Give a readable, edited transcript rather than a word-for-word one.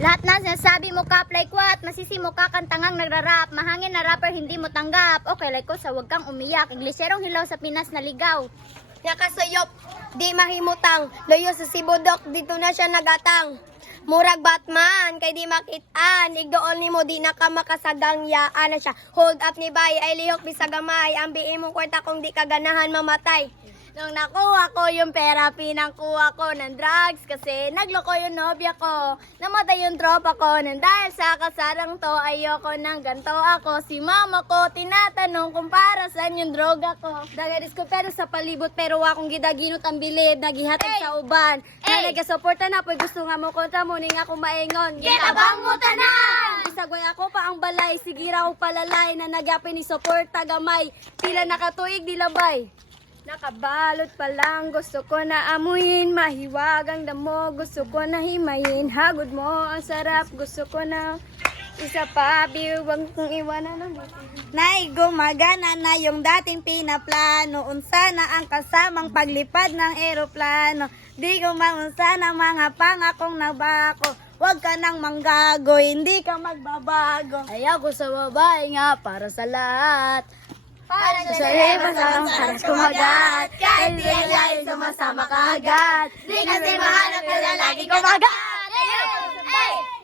Lahat na sinasabi mo kap like what? Masisi mo ka kantangang nagrarap. Mahangin na rapper hindi mo tanggap. Okay like ko sa wag kang umiyak. Ingleserong hilaw sa Pinas na ligaw. Nakasuyop, di mahimutang. Loyo sa Sibudok, dito na siya nagatang. Murag Batman, kay di makitaan. Igdoon ni mo, di na ka makasagangyaan na siya. Hold up ni Bay, ay lihok bisagamay. Ang biin mong kwarta kung di ka ganahan mamatay. Nung nakuha ko yung pera, pinangkuha ko ng drugs kasi nagloko yung nobya ko. Namatay yung tropa ko nang dahil sa kasarang to, ayoko nang ganto ako. Si mama ko, tinatanong kung para saan yung droga ko. Dagaris ko pero sa palibot, pero akong gidaginot ang bilib, nagihatag sa uban. Na nagasuporta na, gusto nga mo kontra mo, ning ako maingon. Kitabang mo tanan! Isagway ako pa ang balay, sigira ko palalay, na nagyapin ni suporta gamay. Tila nakatuig di labay. Nakabalot pa lang, gusto ko na amuyin, mahiwagang damo, gusto ko na himayin, hagod mo, ang sarap, gusto ko na isa pa, biwag kong iwanan ng Nay, gumagana na yung dating pinaplano. Unsa na ang kasamang paglipad ng eroplano. Di ko maunsa ng mga pangakong nabako. Huwag ka nang manggago, hindi ka magbabago. Ayaw ko sa babae nga para sa lahat. Para Sa sarili sa haras kumagat, kahit di layo sumasama ka agad. Di kasi mahanap yung lalaki kumagat. Hey!